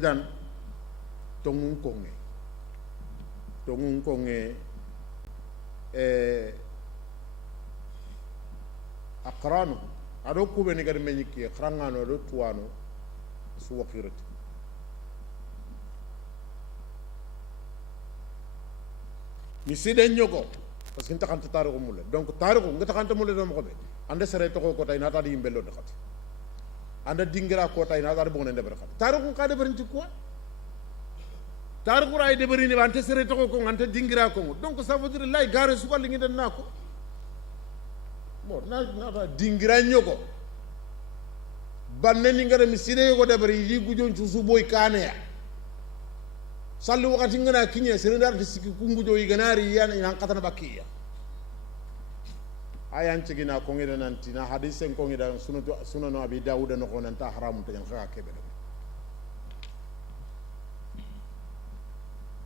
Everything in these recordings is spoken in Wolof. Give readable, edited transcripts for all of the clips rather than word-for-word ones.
idan tongun konge aqranu ado kube ni gadi meñiki xarangano do tuwano su wakirati ni siden ñogo parce que ntaxanta taarixu mulle donc taarixu nga taxanta mulle do moxoɓe anda sere toxo ko tay nata di yimbello de xati anda dingira ko tay nata di bogone ndeɓere xati taarixu ka deɓerinti quoi taarixu ray deɓerini ɓe ante sere toxo ko anta dingira kongo donc ça veut dire lay gare sugallingi den na ko bon nata dingira ñogo banne ni ngara mi side yogo deɓeri yi gujon cusu boy kaneya salli wakati ngana kiñe sere ndar de sikki kungujo yi ganari yana ina katana bakkiya ayan cegina ko ngida nanti na hadisen ko ngida sunano abi dawuda no ko nanta haramu tan xaka kebe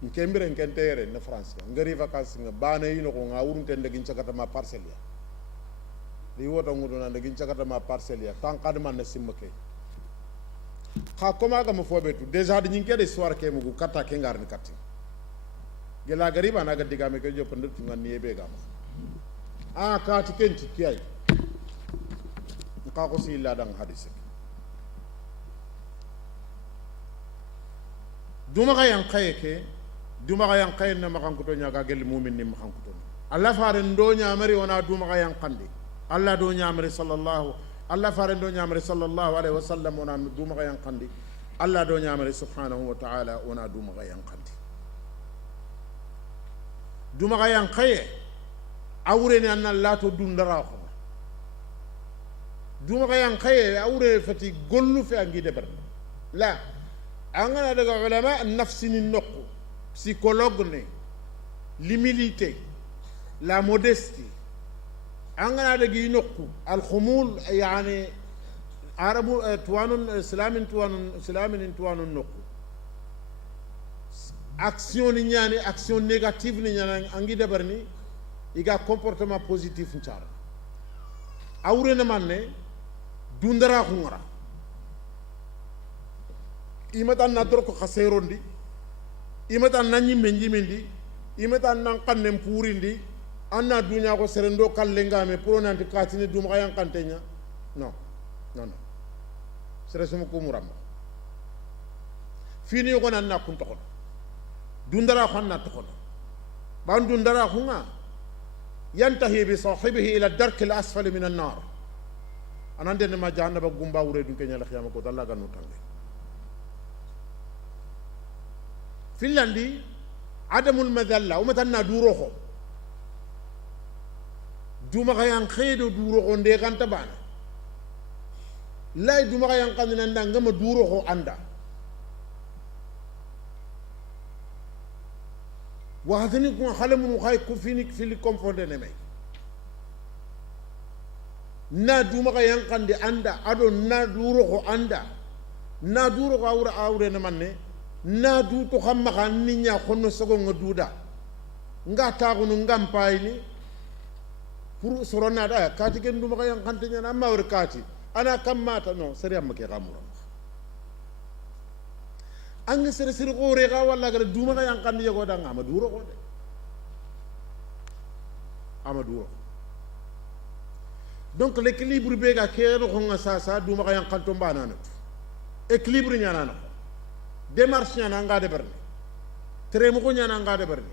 do kembere kentere na france ngari vacances nga bana yi no ko nga wurunte ndegin cagata ma parcelle ya li wota ngudo na ndegin cagata ma parcelle ya tan kadma na simmake xa koma gama foɓetu déjà de ñing kede histoire ke mugu katta ke ngarni katti gela gariba naga digame ke jopande tungan ni yebe gama kati kenti kiyay nka ko sila dang hadise duma ga yang kaye na makan kuto nya ga gel mu'min ni makan kuto Allah faran do nya mari wana duma ga yang kandi Allah do nya mari Allah faran do nya mari sallallahu alaihi wasallam wana duma ga yang kandi Allah do nya mari subhanahu wa ta'ala wana duma ga yang kandi duma ga yang kaye awre ni anna la to dundara ko duma ga yang kaye awre fati gollu fi angi debar la angana daga ulama an-nafsi ni nokku psychologue ne l'humilité la modestie angana daga nokku al-khumul yani arabu tuwanun islamin tuwanun nokku action ni ñani action négative ni ñana angi debar ni iga comportement positif ncara awre na manne dundara khungara imatan na dor ko khaserondi imatan na nyimme njimindi imatan nan kannen purindi anna dunya ko serendo kallengame pour nanti katini dum kayan kantenya non sere sumu ko muram fini ko nan na kun to dundara xonna to ban dundara khunga ينتهي بصاحبه إلى الدرك الأسفل من النار أنا عندنا ما جانا بقوم باوري دون كنيا لخيام كود الله كانوا تانغي فنلندي عدم المذلة ومتنا دوروه دوما غيان خيدو دوروه ندي كان تبان لا دوما غيان كان نندعم دوروه عندا وهذني كون خالم نخاي كفينك في الكونفورت نمي نا دوما كان كاندي اندا ادو نا دوروخو اندا نا دوروخو awre na manne na du to xamma kan ninya xonno sogo nga duda nga taxunu ngam payni pour sorona da kati ken duma kan kante nyana ma wor kati ana kamata no seri am ke xamura ang sere ko re ga wala ga duma ga yang kan yego da ngama duro ko de amaduro donc l'équilibre be ga kero ko nga sa duma ga yang kan to mbana na équilibre nyana na démarche nyana nga de berne tere mo ko nyana nga de berne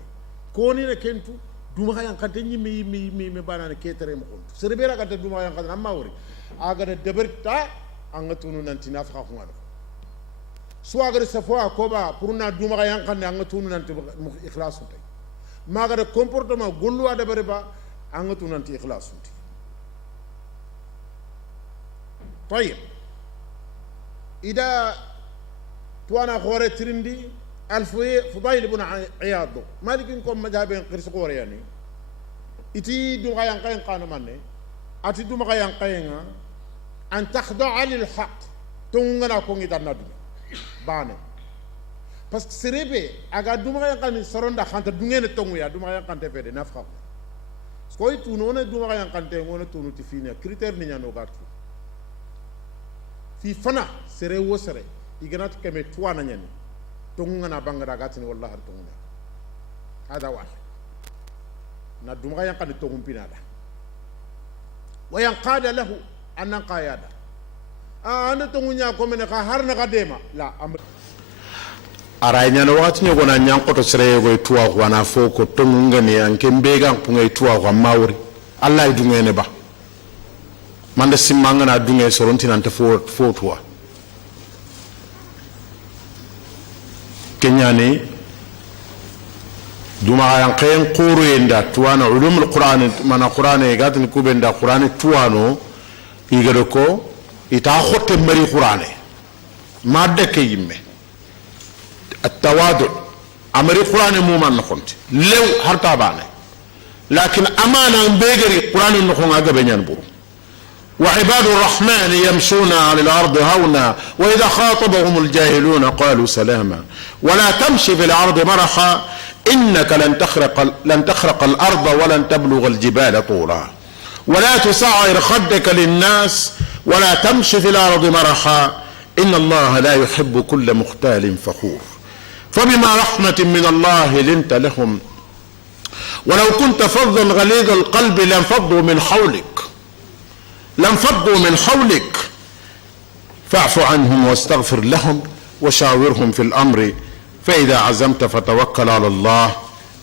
ko ni ne kentu duma ga yang kan te mi bana na ke tere mo ko sere be ra ga duma ga yang kan amma wori aga de berta anga tunu nanti na fa ko ngado soit safo akoba pour na duma ga yankande anga tunu nanti ikhlasu tay maga de comportement gollu ada bare ba anga tunu nanti ikhlasu tay طيب اذا توانا خوري ترندي فضيل بن عياض مالك انكم مذهبين قرس قوري يعني اتي دوغا ينقين قانو ماني اتي دوغا ينقين ان تخضع للحق تونغنا كونغي دانا bane parce que serebe aga duma yang kan soronda khanta dungene tongu ya duma yang kan te fede nafqa ko itu nona duma yang kan te ngona tunu ti fina critère ni nyano gatu fi fana sere wo sere iganat keme tuwana nyani tongunga na bangada gatini wallahi tongunga hada wahi na dumga yang kan tongum pinada wa yanqada lahu annan qayada anda tongunya ko mena ka harna ka dema la araynya no wati nyogo na nyanko to sere go tuwa ko na foko tongunga ni anke mbega punga tuwa ko mawri allah idungene ba manda simmanga na dunge soronti nante fo tuwa kenyani duma yang kayen quru enda tuwana ulumul qur'an mana qur'an e gatni kubenda qur'an tuwano igado ko ita khotte mari qur'an madde ke yimme التواضع امري قران مومن نخونت لو هرتا بانه لكن امانه بيغري قران نخون اغا بنيان بورو وعباد الرحمن يمشون على الارض هونا واذا خاطبهم الجاهلون قالوا سلاما ولا تمشي في الارض مرحا انك لن تخرق الارض ولن تبلغ الجبال طولا ولا تسعر خدك للناس ولا تمشي في الارض مرحا ان الله لا يحب كل مختال فخور فبما رحمة من الله لنت لهم ولو كنت فظا غليظ القلب لانفضوا من حولك فاعف عنهم واستغفر لهم وشاورهم في الأمر فإذا عزمت فتوكل على الله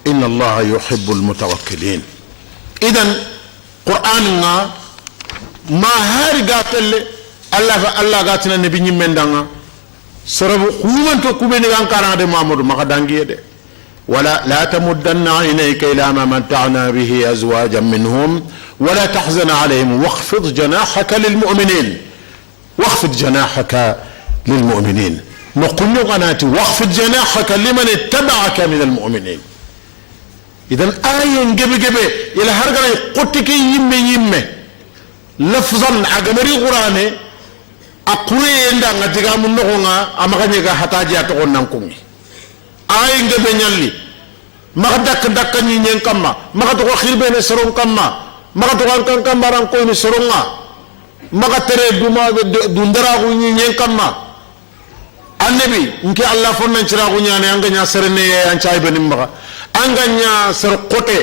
إن الله يحب المتوكلين. إذن قرآننا ما هاري قاتل الله قاتل النبي من دانا سرب خومن تو كوبني كان كارا دي محمد ما دانغي دي ولا لا تمدن عينيك الى ما متعنا به ازواجا منهم ولا تحزن عليهم واخفض جناحك للمؤمنين نقول قناتي واخفض جناحك لمن اتبعك من المؤمنين. اذا آية جب الى هرغلا قتك يمه لفظا اغمري قراني akure enda ngatiga munno nga amaganye ga hataji atokon nankungi ay ngebe nyalli magadak dakani nyen kamma magato ko khirbe ne soron kamma magato kan kambaran ko ni soronga magatere duma dundara ko nyen kamma annabi nke allah fonnan cira ko nyane anganya serene an chay benim maga anganya ser kote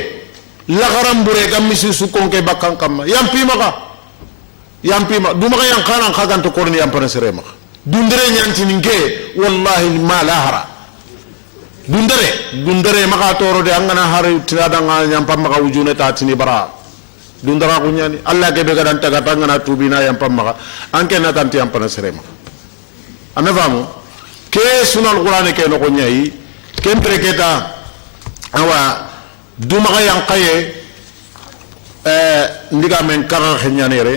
lagaram bure gamisi su konke bakkan kamma yampi maga yampima duma yang kanan kagan to korni yampana serema dundere nyanti ninge wallahi ma lahara dundere maka toro de angana hari tirada nga yampam maka wujune tatini bara dundara ko nyani allah ke be gadan taga tangana tubina yampam maka anke na tanti yampana serema anafamu ke sunal qur'an ke no ko nyai kempre keta awa duma yang kaye ndiga men kara xenyanere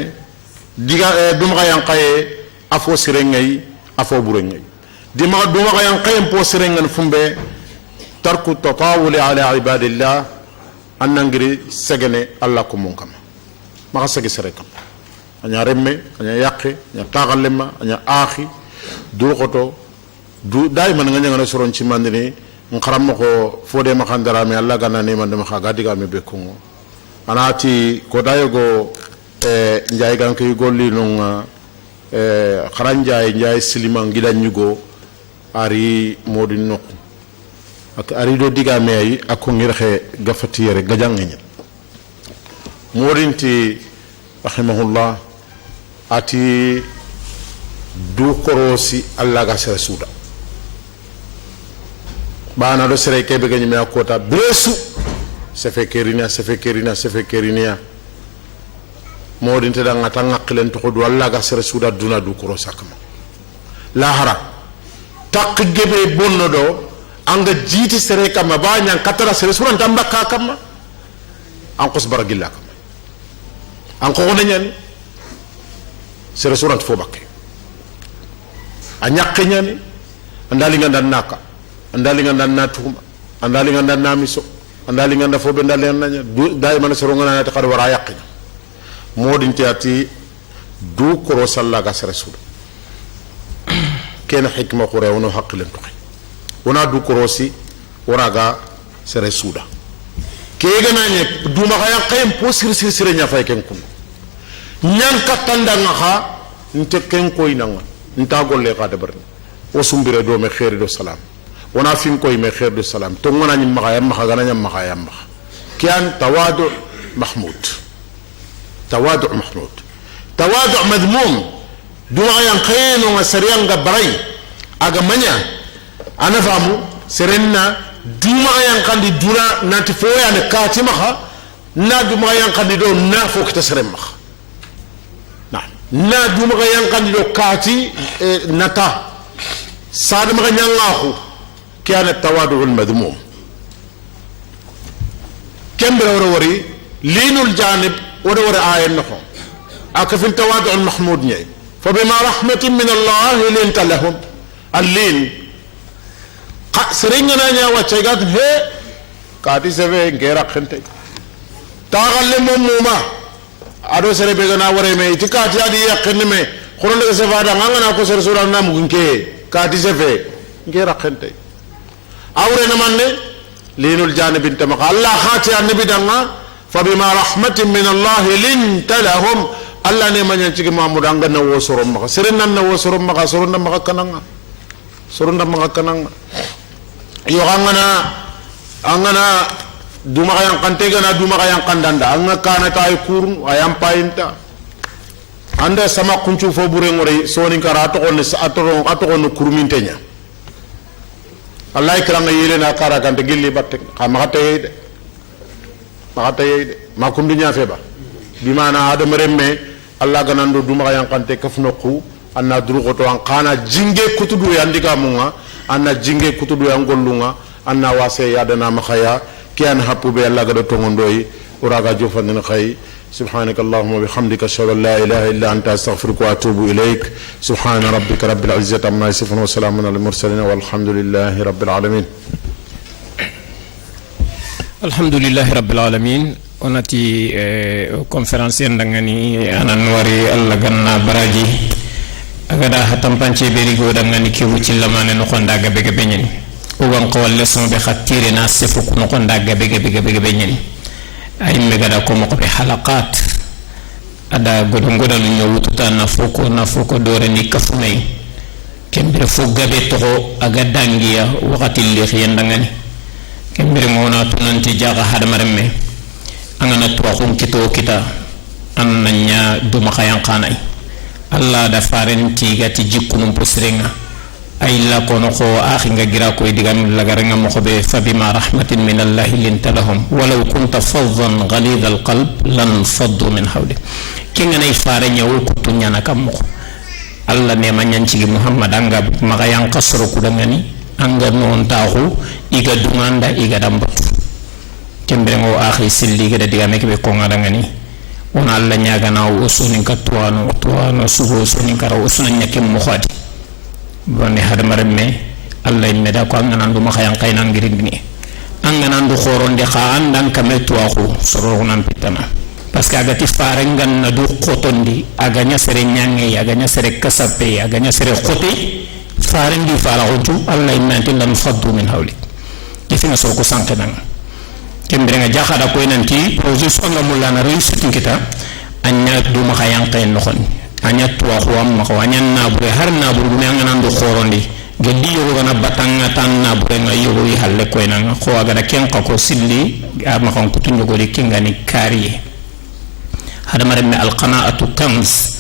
diga duma yang kaye afo sirengay afo burengay dima duma yang kaye po sirengan fumbe tarku tatawul ala ibadillah annangiri segene allah ko mon kam maka segi serekam anya remme anya yakke anya tagalema anya akhi du khoto du daiman nga ngana soron ci mandini ngaram ko fode ma khandara mi allah ganna ne man dama khaga diga mi be kongo anati ko dayogo njaay gan koy golli non kharanjaay njaay silima ngila nyugo ari modin nok ak ari do diga meyi ak ko ngirxe gafati yere gajangnya modinti rahimahullah ati du korosi alla ga sere suda bana do sere kebe gani me akota besu se fe kerina modinte da ngata ngaklen to do alla ga sere suda duna du korosa kama lahara tak gebe bonno do anga jiti sere kama ba nyang katara sere suran tamba ka kama an qos baragilla kama an ko wona nyani sere suran fo bakke a ñakke ñani andali nganda naka andali nganda natuma andali nganda namiso andali nganda fo be ndali nanya day man sero ngana ta xar wara yaqina modin tiati du koro salla ga rasul ken hikma ko rewno haqilen to wona du koro si wora ga sere suda ke gananye du ma xaya qayem po sir nya fay ken kun nyan katanda nga ha nte ken koy nanga nta golle ka debar وسمبر دو مخير دو سلام ونا فين كوي مخير دو سلام تونغنا ني مخا يم مخا غنا نم مخا يم مخا كان تواضع محمود تواضع محمود تواضع مذموم دوما ينقين وسريان غبري اغا منيا انا فامو سرنا دوما ينقندي دونا نانتي فويا نكاتي مخا نا دوما ينقندي دو نا فوك تسرم مخا نعم نا دوما ينقندي دو كاتي نتا صاد مخا نيانغاخو كان التواضع المذموم كم بروري لين الجانب ورور آية النخو أكف التواضع المحمود ني فبما رحمة من الله لنت لهم اللين سريننا نيا وچيغات هي كاتي سبه غيرا خنتي تاغل موما ادو سري بيغنا وري مي تكاتي ادي يقن مي خرون لك سفادا ngana ko sor sura nam gunke كاتي سبه غيرا خنتي أورنا مني لين الجانب انتمق الله خاتي النبي دعنا فبما رحمة من الله لنت لهم الله نيمان ينتجي محمود عنك نوسرهم مغا سرنا نوسرهم مغا سرنا مغا كنانا سرنا مغا كنانا يوغانا أنغنا دوما yang kantegana دوما yang kandanda anga kana tay kurun ayam painta anda sama kuncu fo burengore soni karato on atoro kurumintenya Allah ikranga yele na kara kan te gilli batte makata yede ma kundunya feba bimana adam remme Allah ganando duma yang kante kafnoku anna durugoto an kana jinge kutudu yandika munga anna jinge kutudu yangollunga anna wase yadana makhaya kian hapu be Allah gado tongondoi uraga jofandina khay سبحانك اللهم وبحمدك اشهد ان لا اله الا انت استغفرك واتوب اليك سبحان ربك رب العزه عما يصفون وسلام على المرسلين والحمد لله رب العالمين الحمد لله رب العالمين onati conference ndangani anan wari alla ganna baraji agada hatam panche berigo dangani ke wuci lamane no konda gabe gabe nyen o wan ko leçon be khatire na sefu ko no konda gabe gabe nyen ay megada ko mo ko be halaqat ada godon nyawututa na foko dore ni kafumay kembere fo gabe to aga dangiya wakati li xiyandangani kembere mo na tunanti jaga hadamaremme angana to xum kita annanya duma khayan qanay Allah da farenti gati jikunum posrenga ay la kono ko akhi nga gira koy digam la garanga mo ko be fa bima rahmatin min Allah linta lahum walau kunta faddan ghalid alqalb lan faddu min hawli kinga nay fare nyaw ko tunyana kam mo Allah ne ma nyanci Muhammad anga maga yang kasro ku dangani anga non taxu iga dumanda iga dambatu kembe ngo akhi silli ga digame ke be ko ngadangani ona Allah nyaga na usuni katwano sugo usuni kara usuna nyake mo khadi bone hadamaremme Allah imeda ko anganandu makhayan kaynan girindini anganandu khoronde kha andan kametu akhu soronan pitana parce que agati farangan na du khotondi aganya sere nyange aganya sere kasape aganya sere khoti farangi fala hoju Allah imenti lan faddu min hawli defina so ko sankenan kembere nga jaxada ko nanti projet songa mulana réussite kita anya du makhayan kayen nokhon anya tuwa huam mako anya nabure har nabure ne ngana ndo khorondi gedi yogo gana batanga tan nabure nga yogo yi halle ko ena ko aga da ken ko silli ma kon kutu nyogo de kingani kariye hada mare me al qanaatu kanz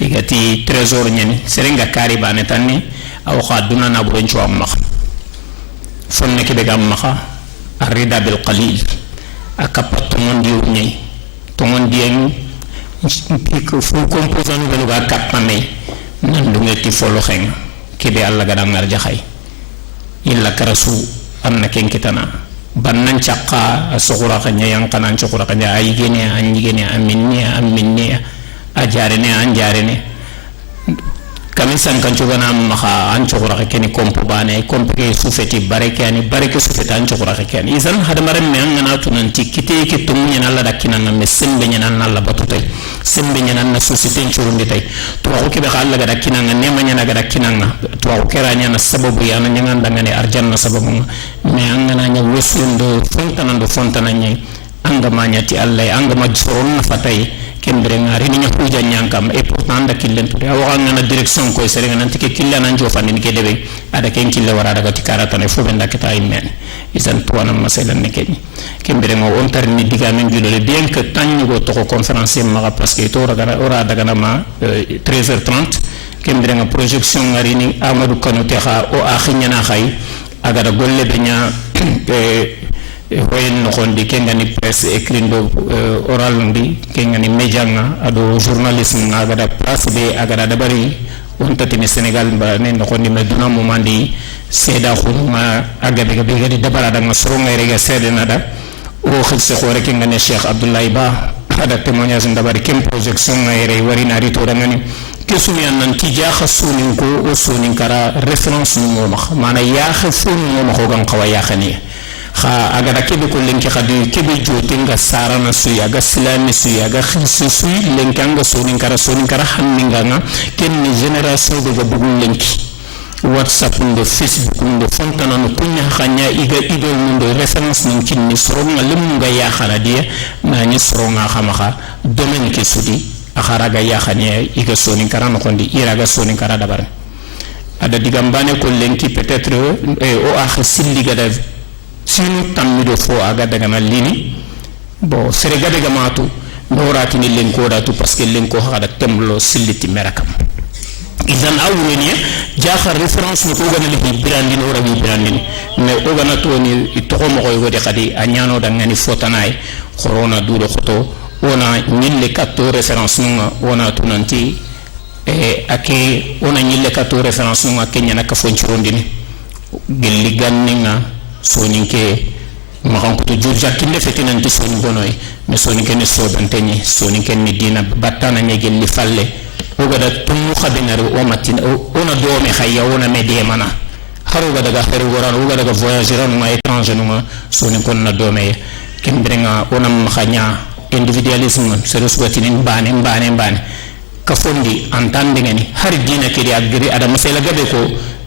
igati trésor nyani serenga kari bane tanni aw khaduna nabure ncho am makh fonne ke be gam makha arida bil qalil akapato mondi nyai to mondi en piko fu composant belu ga kapame nan du ngeti folo xeng kebe alla ga dangar jaxay illa karasu amna ken kitana bannan chaqa sugura xanya yang kanan sugura xanya ay gene aminni ajarene kamisan kan cugana maha an sugura ken kompo bane kompo ke sufeti bareke sufeta an sugura ken izan hadamare me ngana tunan tikite ke tumunya alla dakina na mesembe nyana alla batutay sembe nyana na societe churundi tay to ko ke be alla ga dakina na nema nyana ga dakina na to ko kera nyana sababu yana nyanga ndangane arjanna sababu me angana nya wesundo fontana nyai anga manyati alla anga majsorun fatay kembere ngari ni huja nyankam e pourtant da killen to awa ngana direction ko sere ngana tike killa nan jofandi ni kedebe ada ken kille wara daga tikarata ne fu benda kita imen isan tuwana masela ne ken kembere ngo on tar ni diga men julo bien que tanni go to conférence ma parce que to ora daga na ma 13h30 kembere nga projection ngari ni Amadou Kanoté kha o akhinya na khay aga da golle benya hoyen no gondi kengani presse écrit do oral ndi kengani media nga ado journalisme nga aga da place be aga da bari on tatini Sénégal ba ne no gondi me duna mo mandi seda khuma aga be gadi dabara da nga soro ngay rega sede nada o khilse khore kengani Cheikh Abdoulaye Ba ada témoignage ndabari kem projection ngay re wari na rito da ngani kesumi nan ti jaxa sunin ko o sunin kara référence no mo mana ya khafun mo mo gan qawa ya khani kha aga da kebe ko lenki khadi kebe jote nga sarana suya ga silami suya ga khisi suy lenkanga sunin kara hamminga nga ken ni génération de bugul lenki WhatsApp ndo Facebook ndo fontana no kunya khanya iga idol ndo référence nin kinni soronga lemunga ya khaladiya na ni soronga khamaha domaine ke sudi akharaga ya khanya iga sonin kara no kondi iraga sonin kara dabar ada digambane ko lenki peut-être o akhisilli gada sinu tammido fo aga daga na lini bo sere gade gamatu norati ni lenko datu parce que lenko hada temlo silliti merakam izan awrenia jaxar référence ni ko gana li brandine ora wi brandine mais o gana to ni to mo koy wodi khadi a nyano da ngani fotanay corona dudo khoto ona ñille katto référence nga ona tunanti ake ona ñille katto référence nga kenya naka fonchirondini gelli ganninga soninke makanko to jurja kinde fetinanti soni gonoy mais soninke ne sobanteni soninke ni dina battana ñegel li falle o gada tumu khabinare o matina ona doome khayya ona medie mana haru gada ga heru goran o gada ga voyager no étranger no soninko na doome kembrenga ona khanya individualisme sero sugatinin bane ka fondi antande ngani har dina kedi agri ada masela gabe ko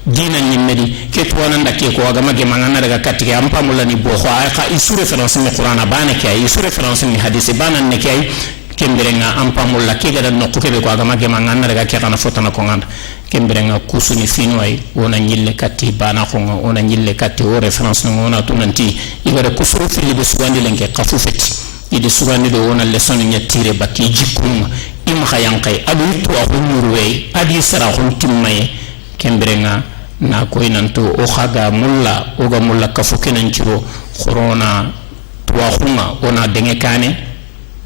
dina nyimmedi ke to wonanda ke ko aga mage mangana daga katike am pamulani bo ko ay ka isu référence ni qur'ana bane ke ay isu référence ni hadith banan ne ke ay kemberenga am pamulla ke gada nokko ke ko aga mage mangana daga ke kana fotana ko nganda kemberenga kusuni fino ay wona nyille katti bana ko wona nyille katti o référence no wona tunanti igara kusuru fili be sugandi lenke qafu feti idi sugandi do wona leçon ni tire baki jikum im khayankay adu to ko nurwe adi sara khul timmaye kemberenga na koy nanto o khaga mulla o ga mulla kafu kenan ciro corona to khuma ona denge kane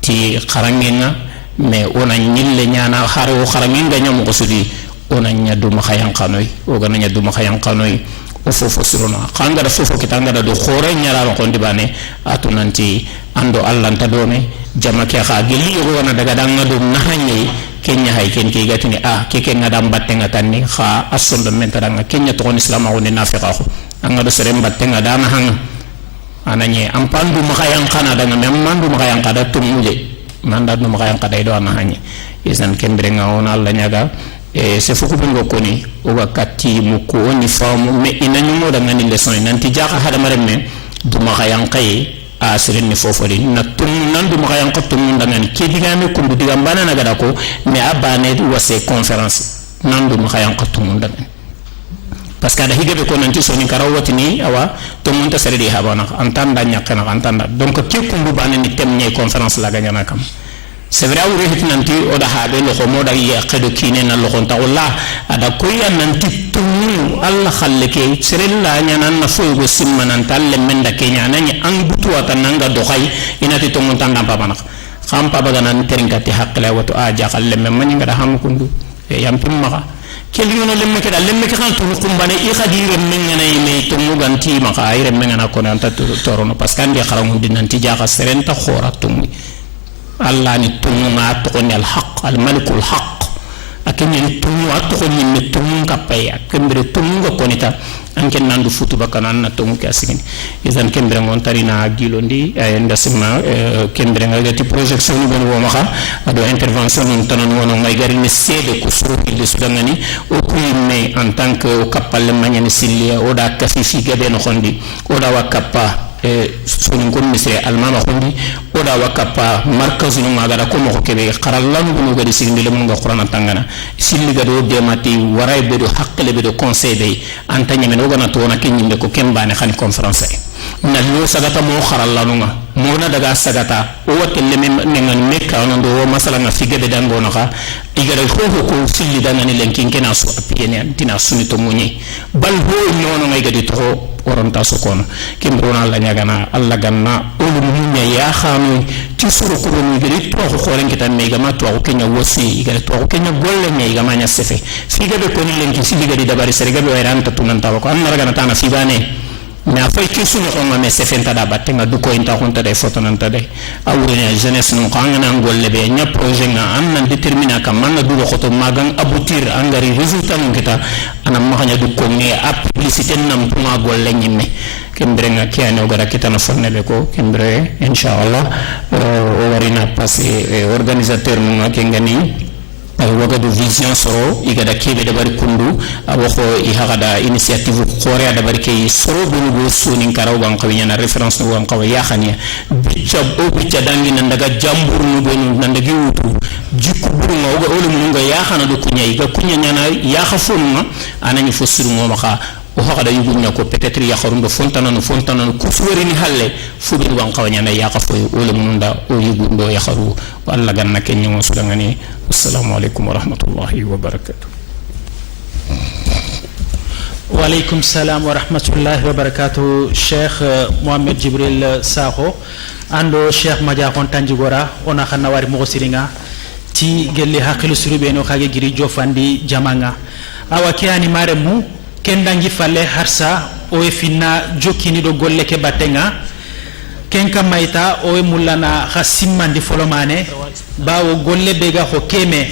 ti kharangena me ona nyille nyana haro kharangenga nyam ko sudi ona nyadu ma khayankanoy o ga nyadu ma khayankanoy o fofo sirona khanga da fofo kitanga da do khore nyara ko ndibane atunanti ando allanta dome jama ke kha geli o wana daga danga do nahanye kenya hay ken ke gatini ke ngadam battenga tanni kha asondo mentadanga kenya to islam ko ni nafiqa ko anga do sere battenga dana hang ananye ampandu makayang kana daga memmandu makayang kada tumuje manda do makayang kada do nahanye isan kembre ngaona alla nyaga se fuku bingo koni o wakati muko ni famu me inanyumo daga ni leçon nanti jaka hada maremme do makayang kay asirin ni fofori na tum nandu makayang ko tum dangan ke digame kundu digambana na gada ko me abane wase conférence nandu makayang ko tum dangan parce que ada higabe ko nanti soni karawati ni awa to munta sere di habana antanda nyakana antanda donc ke kundu bane ni temne conférence la ganyana kam c'est vrai ou rehit nanti o da habe lo ko moda ya xedo kine na lo konta wala ada ko ya nanti tumu alla khalleke serella nyana na fogo simmanan talle menda kenya nanya an butu wata nanga do khay inati to mun tanga babana kham pa baga nan teringati hakla wato aja khalle men man ngada ham kundu e yam pimma keli no lemme ke da lemme ke kan to kumbane i khadire men ngana me to muganti maka ayre men ngana ko nan ta torono parce que andi kharamu dinanti jaga serenta khora tumu Allah ni tumu ma tokoni al haq al malikul haq akenye ni tumu atokoni ni tumu kapaya kembere tumu ga konita anke nandu futu bakana na tumu ka sigini izan kembere ngontari na gilondi ndasima kembere ngati projection ni bono maka ado intervention non tanan wono ngay gari ni sede ko suru de sudangani o kuime en tant que o kapal manyani silia o da kafifi gabe no khondi o da wakapa sonin kon misre almama khondi oda wakapa markazu no magara ko mo kebe qarallan no gadi siginde le mun ga qur'an tangana silli gado de mati waray be do haqqle be do conseil be antanya men ogana to na kenyinde ko kembane khani conférence na lo sagata mo qarallanunga mo na daga sagata o watelle men ngan mekka no do masala nga figebe dango no ka igara ko silli danani lenkin kena su apiyene antina sunito munyi bal ho no no ngai gadi to oronta sokono kimbrona alla nyagana alla ganna olu munya ya khanu ci suru ko ni gari to ko xoren kitan me gama to ko kenya wosi gari to ko kenya golle me gama nya sefe figa be ko ni lenki sili gari dabari sere gabe wayranta tunanta ko an raga na tana fibane na fay ci sunu ko ma sefe ntada batte nga du ko inta ko ntada foto nanta de awure jeunesse no ko ngana golle be nya projet nga an nan déterminer kam man du ko to magang aboutir angari résultat no kita anam ma xanya du ko ne a publicité nam puma golle nyimme kembre nga kiane o gara kitana fonne be ko kembre inshallah o warina passé organisateur mo nga ngani wagadu vision soro igada kebe da bari kundu waxo I hagada initiative khorea da bari kay soro bulu go soni karaw ban qawinya na reference no ban qaw ya khania bicca o bicca dangi nan daga jambur no go nan daga wutu jikku buru ma o olu mun ga ya khana do kunya iga kunya nyana ya khafunu anani fosiru mo maka o hagada yugunya ko peut-être ya kharundo fontana no kusuri ni halle fubi ban qawnya na ya khafo olu mun da o yugundo ya kharu walla ganna kenyo mo sudangani. السلام عليكم ورحمة الله وبركاته. وعليكم السلام ورحمة الله وبركاته. شيخ محمد جبريل ساخو ando Cheikh Madia kon Tanjigora ona xana wari mo siringa ti gelli haqilu surube no xage giri jofandi jamanga awa kiani maremu kendangi falle harsa o e finna jokini do golle ke batenga kenka maita o e mulana khasimandi folomane bawo golle bega ho keme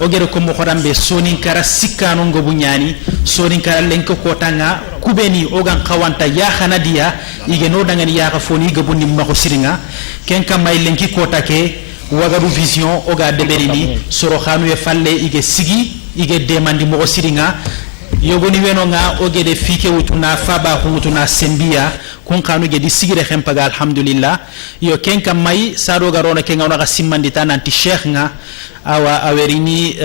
o gere ko mo khorambe sonin kara sikano ngobu nyani sonin kara lenko ko tanga kubeni o gan khawanta ya khanadiya ige no dangani ya ka foni gabundi mako siringa kenka may lenki ko take wagaru vision o ga deberini soro khanu e falle ige sigi ige demandi mo siringa yogoni weno nga o gede fike wutuna faba wutuna sembia kun kanu gedi sigire khempaga alhamdulillah yo kenka may sado garona kenga ona simmandi tananti sheikh nga awa awerini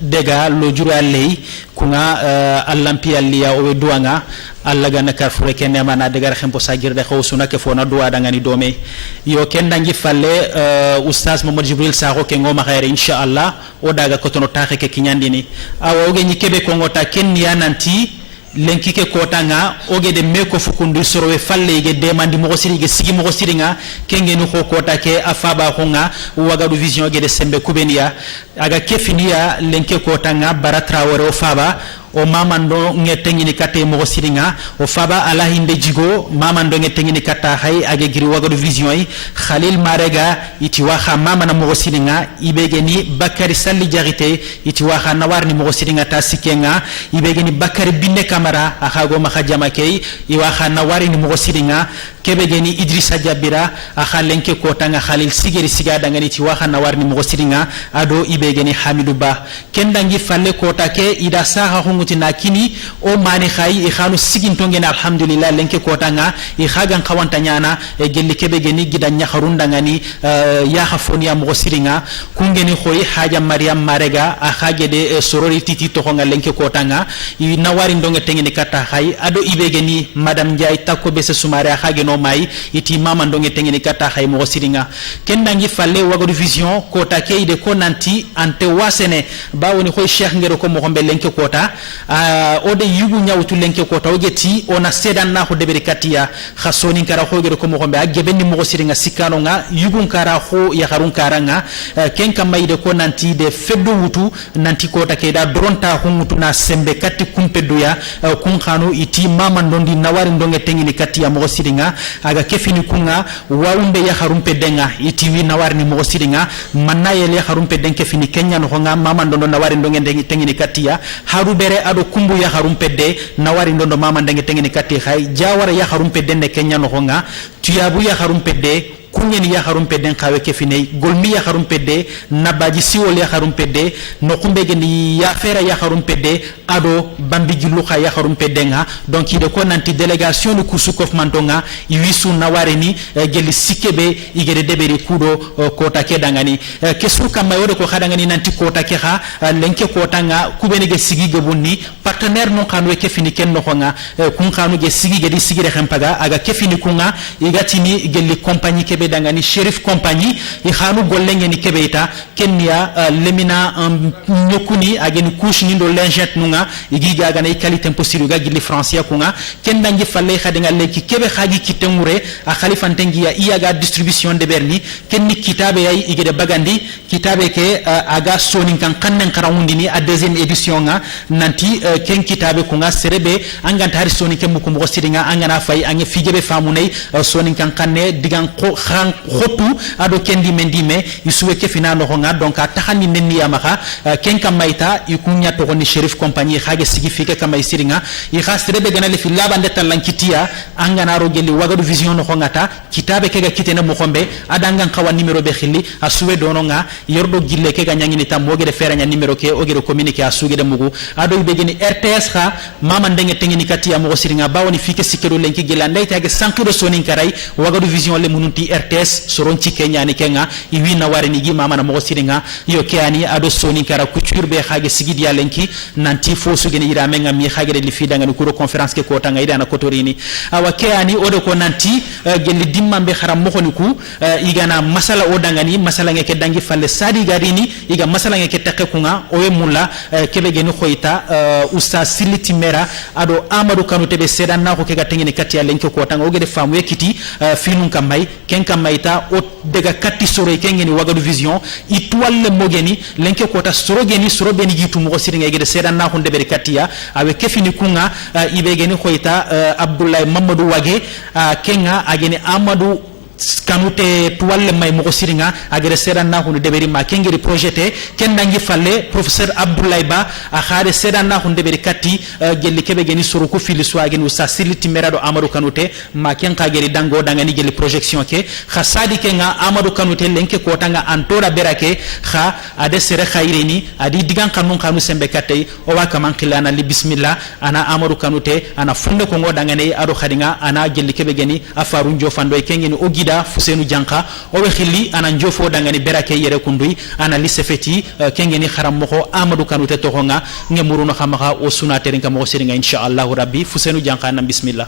dega lo jura lay kunga allampia liya o duanga alla gana karfure kenne mana dega khempo sagirde khawsuna ke fona duwa dangani dome yo kenda ngi falle oustaz Mohamed Jibril Sakho ke ngoma khaire inshallah o daga kotono taxe ke kinyandini awa o genyi kebe ko ngota kenni yananti lenki ke kotanga oge de meko fukundu sorowe falle ge demandi mo siri ge sigi mo siringa kenge no kota ke afaba khonga wagadu vision ge de sembe kubenia aga kefiniya lenki kotanga baratra wore o faba o mamando ngetengini kate mo siringa o faba ala hinde jigo mamando ngetengini kata hay age giri wagadu vision yi Khalil Marega iti waxa mamana mo siringa ibegeni Bakari Salli Jarite iti waxa nawarni mo siringa ta sikenga ibegeni Bakari Binne Kamara akhago makhajama kay iwaxa nawarini mo siringa kebegeni Idrissa Jabira akhalenke kotanga Khalil Sigeri sigada ngani ti waxa nawarni mo siringa ado ibegeni Hamidou Ba kendangi falle kota ke ida saha hungutina kini o mani khay khanu siginto ngene alhamdulillah lenke kotanga khagan khawanta nyana e gelli kebegeni gidan nyakharunda ngani ya khafoni ya mo siringa kungeni khoy haja Mariam Marega akhage de sorority ti to nga lenke kotanga i nawari ndonge tengeni kata khay ado ibegeni Madame Ndiaye takko bese sumare akhage no mai iti mama ndonge tengeni kata khay mo siringa kendangi falle wagadu vision kota ke ide konanti ante wasene bawoni khoy cheikh ngero ko mo xombe lenke kota ode yugu nyawtu lenke kota ogeti ona sedan na ko debere katia khasoni kara ko ngero ko mo xombe agebeni mo siringa sikano nga yugu kara ko ya harun karanga kenka mayde konanti de feddo wutu nanti kota ke da dronta hungutu na sembe katti kumpeduya kun khanu iti mama ndondi nawari ndonge tengini katia mo siringa aga kefini kunga wawumbe ya harumpe denga iti wi nawarni mo siringa manayele harumpe denke fini kenya no nga mama ndondo nawari ndonge tengini katia harubere ado kumbu ya harumpe de nawari ndondo mama ndenge tengini katia hay jawara ya harumpe dende kenya no nga tuyabu ya harumpe de kunyeni ya harum pedden kawe kefine golmi ya harum pedde nabaji siwol ya harum pedde no kumbege ni ya fera ya harum pedde ado bambi giluka ya harum peddenga donc ide ko nanti délégation du kusukov mantonga iwisu nawareni geli sikebe igere deberi kudo kota ke dangani kesu kama yode ko khadangani nanti kota ke ha lenke kota nga kubeni ge sigi ge bunni partenaire non kanu kefini ken no nga kun kanu ge sigi ge di sigi re khampaga aga kefini kunga igatini geli compagnie kebe dangani shérif compagnie i khanu gollenge ni kebe ita kenya lemina nyokuni ageni couche ni do lingette nunga igiga aga na qualité impossible ga gili français kunga ken dangi falle khadinga leki kebe khagi kitengure a khalifa ntengi ya iaga distribution de berni ken ni kitabe ay igede bagandi kitabe ke aga sonin kan kannen karawundi ni a deuxième édition nga nanti ken kitabe kunga serebe anganta har sonin ke mukum ko sidinga angana fay ange figebe famunay sonin kan kanne digan ko khan khotu ado kendi mendime isuwe ke fina no nga donc a taxani nenni yamaka ken kamaita ikunya to ni shérif compagnie khage signifique kamay sidinga i khasrebe ganale fi labande talankitiya angana ro geli wagadu vision no ngata kitabe kega kitena mo khombe adanga kawa numéro be khili asuwe dono nga yordo gille kega nyangini tam moge de feranya numéro ke oge de communiquer asuge de mugu ado begeni RTS kha mama ndenge tengini katiya mo siringa bawoni fike sikero lenki gila ndey tagi sankiro sonin karay wagadu vision le mununti RTS soronci kenya ni kenga iwi na wari ni gi mama na mo siringa yo keani ado sonin kara couture be khage sigidi ya lenki nanti fo sugeni ira menga mi khage de li fi danga ko conférence ke ko tanga ida na kotorini awa keani odo ko nanti gelli dimmambe kharam mo khoniku igana masala o dangani masala ngeke dangi falle sadi garini iga masala ngeke takekunga o mulla kebe geni khoita usta siliti mera ado amadou kanu tebe sedan na ko kega tengini katti lenke ko tanga o gede famu ekiti finun kamay ken kamayta o dega katti soro kengeni wagadu vision itwalle mogeni lenke ko ta soro geni soro beni gitu mo siringa gede sedan na ko debere kattiya awe kefini kunga ibe geni khoita abdoulaye mamadou wage kenga ageni amadou kanute tuwalle may mo siringa agere sedan na hunde deberi ma kengeri projeté ken dangi falle professeur abdoulaye ba a khare sedan na hunde deberi katti gelli kebe geni soro ko fili so ageni usa siliti merado amadou kanute ma ken kageri dango dangani gelli projection ke khasadi kenga amadou kanute lenke ko tanga antora berake kha ade sere khairini adi digan kanun kanu sembe katte o wa kaman khilana li bismillah ana amadou kanute ana funde ko ngodangani ado khadinga ana gelli kebe geni afaru njofando kengeni ogida fusenu janka o we khili ana njofo dangani berake yere kundui ana lisefeti kengeni kharam moko amadou kanute tohonga ngemuruno khamaha o suna terinka mo siringa inshallah rabbi fusenu janka na bismillah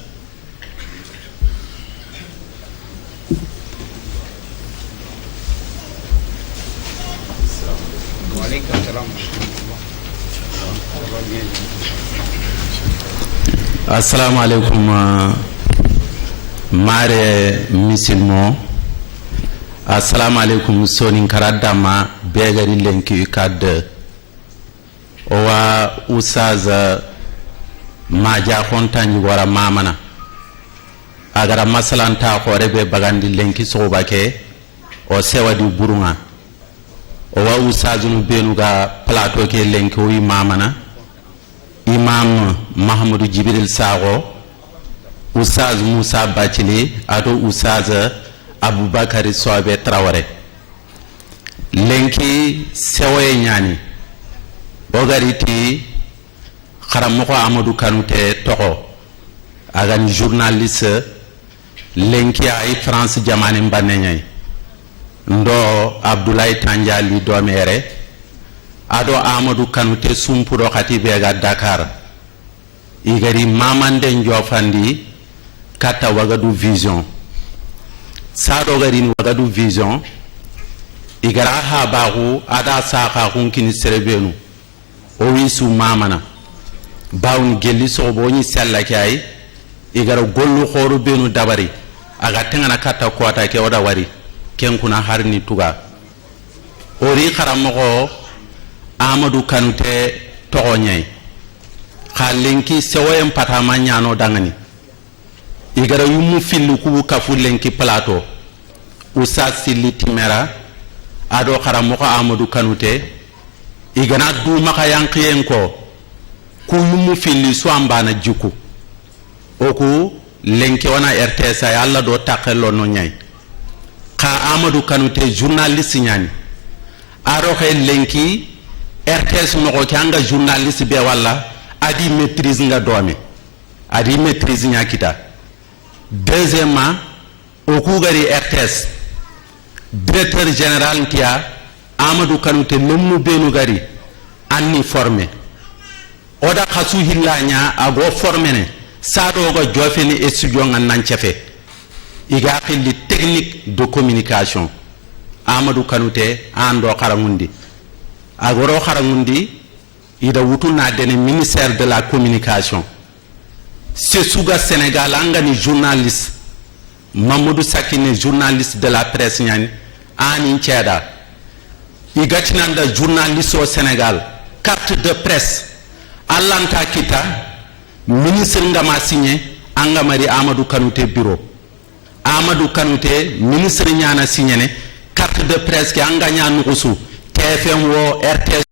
assalamu alaikum mare musulmo assalamu alaikum sonin karadama begari lenki kad owa usaza maja kontanji wara mamana agara masalanta ko rebe bagandi lenki sobake o sewadi burunga owa usazunu benuga plateau ke lenki wi mamana imam mahamadou jibril sago Oustaz Moussa Bachili ado Oustaz Aboubakari Soabe Traoré lenki sewoye ñani ogariti xaramoko Amadou Kanouté toxo agani journaliste lenki ay France jamani mbanne ñay ndo Abdoulaye Tandiali domere ado Amadou Kanouté sumpuro khati bega Dakar igari mamande njofandi kata wagadu vision sado garin wagadu vision igara ha bagu ada saka hunkini serebenu o wisu mamana bawni gelli so boni sallaki ay igara gollu khoru benu dabari aga tengana kata kota ke oda wari kenkuna harni tuga ori kharamoko Amadou Kanouté togonyay khalenki sewoyem patama nyano dangani igara yumu fillu kubu kafu lenki plateau usa siliti mera ado kharamoko Amadou Kanouté igana du maka yankiyen ko ku yumu filli so ambana jiku oku lenki wana RTS ay alla do takello no nyay kha Amadou Kanouté journaliste ñani aro xe lenki RTS moko kanga journaliste be wala adi maîtrise nga doome adi maîtrise ñakita deuxièmement o kugari RTS directeur général kia Amadou Kanouté lemu benu gari anni formé oda khasu hillanya ago formé ne sado go jofeni studio ngan nan cefe iga xilli technique de communication Amadou Kanouté ando xarangundi agoro xarangundi ida wutuna dene ministère de la communication c'est suga Sénégal angani journaliste Mamadou Sakine journaliste de la presse ñani ani ceda igatinanda journaliste au Sénégal carte de presse allanta kita ministre ngama signé angamari Amadou Kanouté bureau Amadou Kanouté ministre ñana signé ne carte de presse ki anga ñanu usu TFM wo RTS